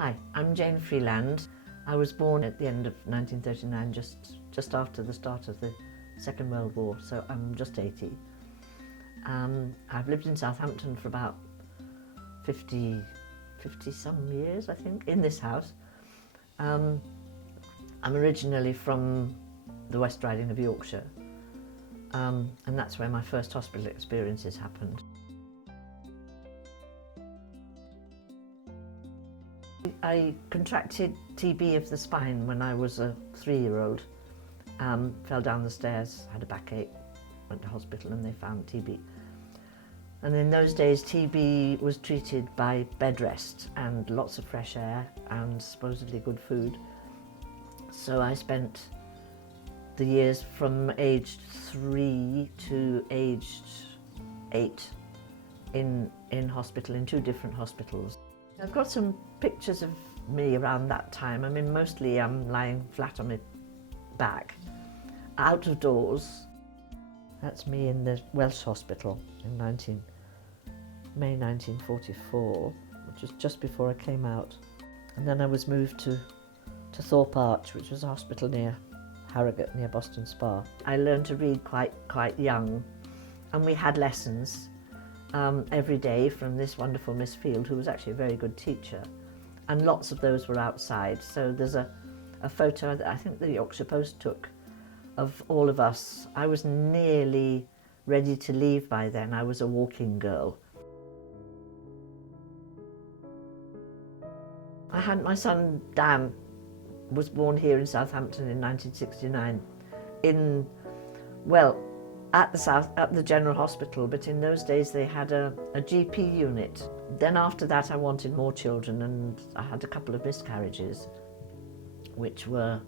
Hi, I'm Jane Freeland. I was born at the end of 1939, just after the start of the Second World War, so I'm just 80. I've lived in Southampton for about 50 some years, I think, in this house. I'm originally from the West Riding of Yorkshire, and that's where my first hospital experiences happened. I contracted TB of the spine when I was a 3-year-old. Fell down the stairs, had a backache, went to hospital and they found TB. And in those days TB was treated by bed rest and lots of fresh air and supposedly good food. So I spent the years from aged 3 to aged 8 in hospital, in 2 different hospitals. I've got some pictures of me around that time. I mean, mostly I'm lying flat on my back, out of doors. That's me in the Welsh Hospital in May 1944, which was just before I came out. And then I was moved to Thorpe Arch, which was a hospital near Harrogate, near Boston Spa. I learned to read quite young, and we had lessons every day from this wonderful Miss Field, who was actually a very good teacher, and lots of those were outside. So there's a photo that I think the Yorkshire Post took of all of us. I was nearly ready to leave by then. I was a walking girl. I had my son Dan was born here in Southampton in 1969 at the General Hospital, but in those days they had a GP unit. Then after that I wanted more children, and I had a couple of miscarriages, which were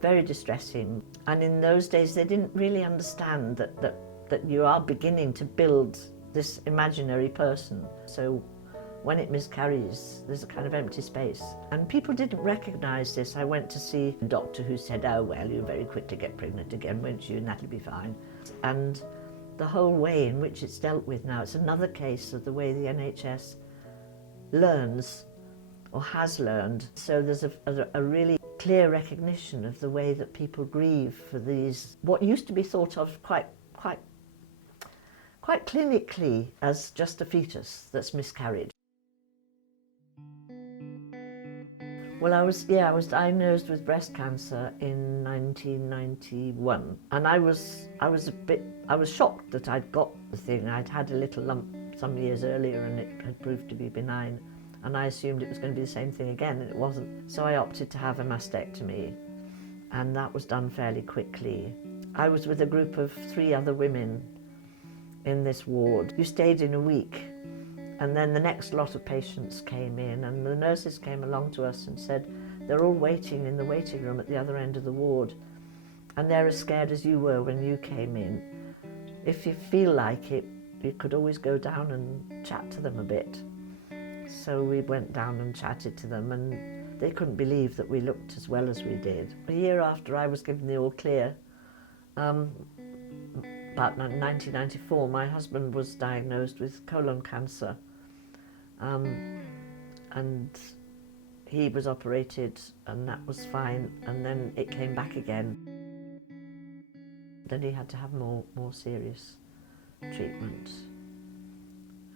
very distressing. And in those days they didn't really understand that you are beginning to build this imaginary person. So when it miscarries, there's a kind of empty space. And people didn't recognise this. I went to see a doctor who said, oh, well, you'll very quickly get pregnant again, won't you? And that'll be fine. And the whole way in which it's dealt with now, it's another case of the way the NHS learns or has learned. So there's a really clear recognition of the way that people grieve for these, what used to be thought of quite clinically as just a fetus that's miscarried. Well, I was diagnosed with breast cancer in 1991, and I was shocked that I'd got the thing. I'd had a little lump some years earlier and it had proved to be benign, and I assumed it was going to be the same thing again, and it wasn't. So I opted to have a mastectomy, and that was done fairly quickly. I was with a group of 3 other women in this ward. You stayed in a week. And then the next lot of patients came in, and the nurses came along to us and said, they're all waiting in the waiting room at the other end of the ward, and they're as scared as you were when you came in. If you feel like it, you could always go down and chat to them a bit. So we went down and chatted to them, and they couldn't believe that we looked as well as we did. A year after I was given the all clear, about 1994, my husband was diagnosed with colon cancer. And he was operated, and that was fine, and then it came back again. Then he had to have more serious treatment,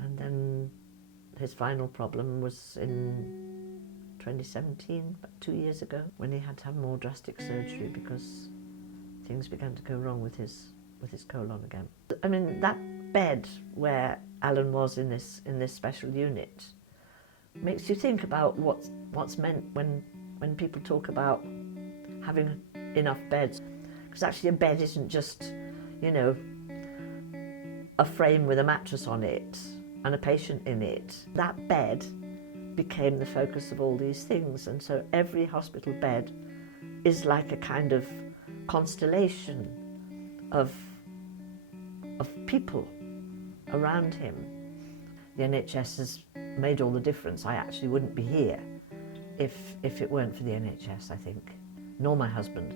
and then his final problem was in 2017, about 2 years ago, when he had to have more drastic surgery because things began to go wrong with his colon again. I mean, that bed where Alan was in this special unit makes you think about what's meant when people talk about having enough beds. Because actually a bed isn't just, you know, a frame with a mattress on it and a patient in it. That bed became the focus of all these things, and so every hospital bed is like a kind of constellation of people around him. The NHS has made all the difference. I actually wouldn't be here if it weren't for the NHS, I think, nor my husband.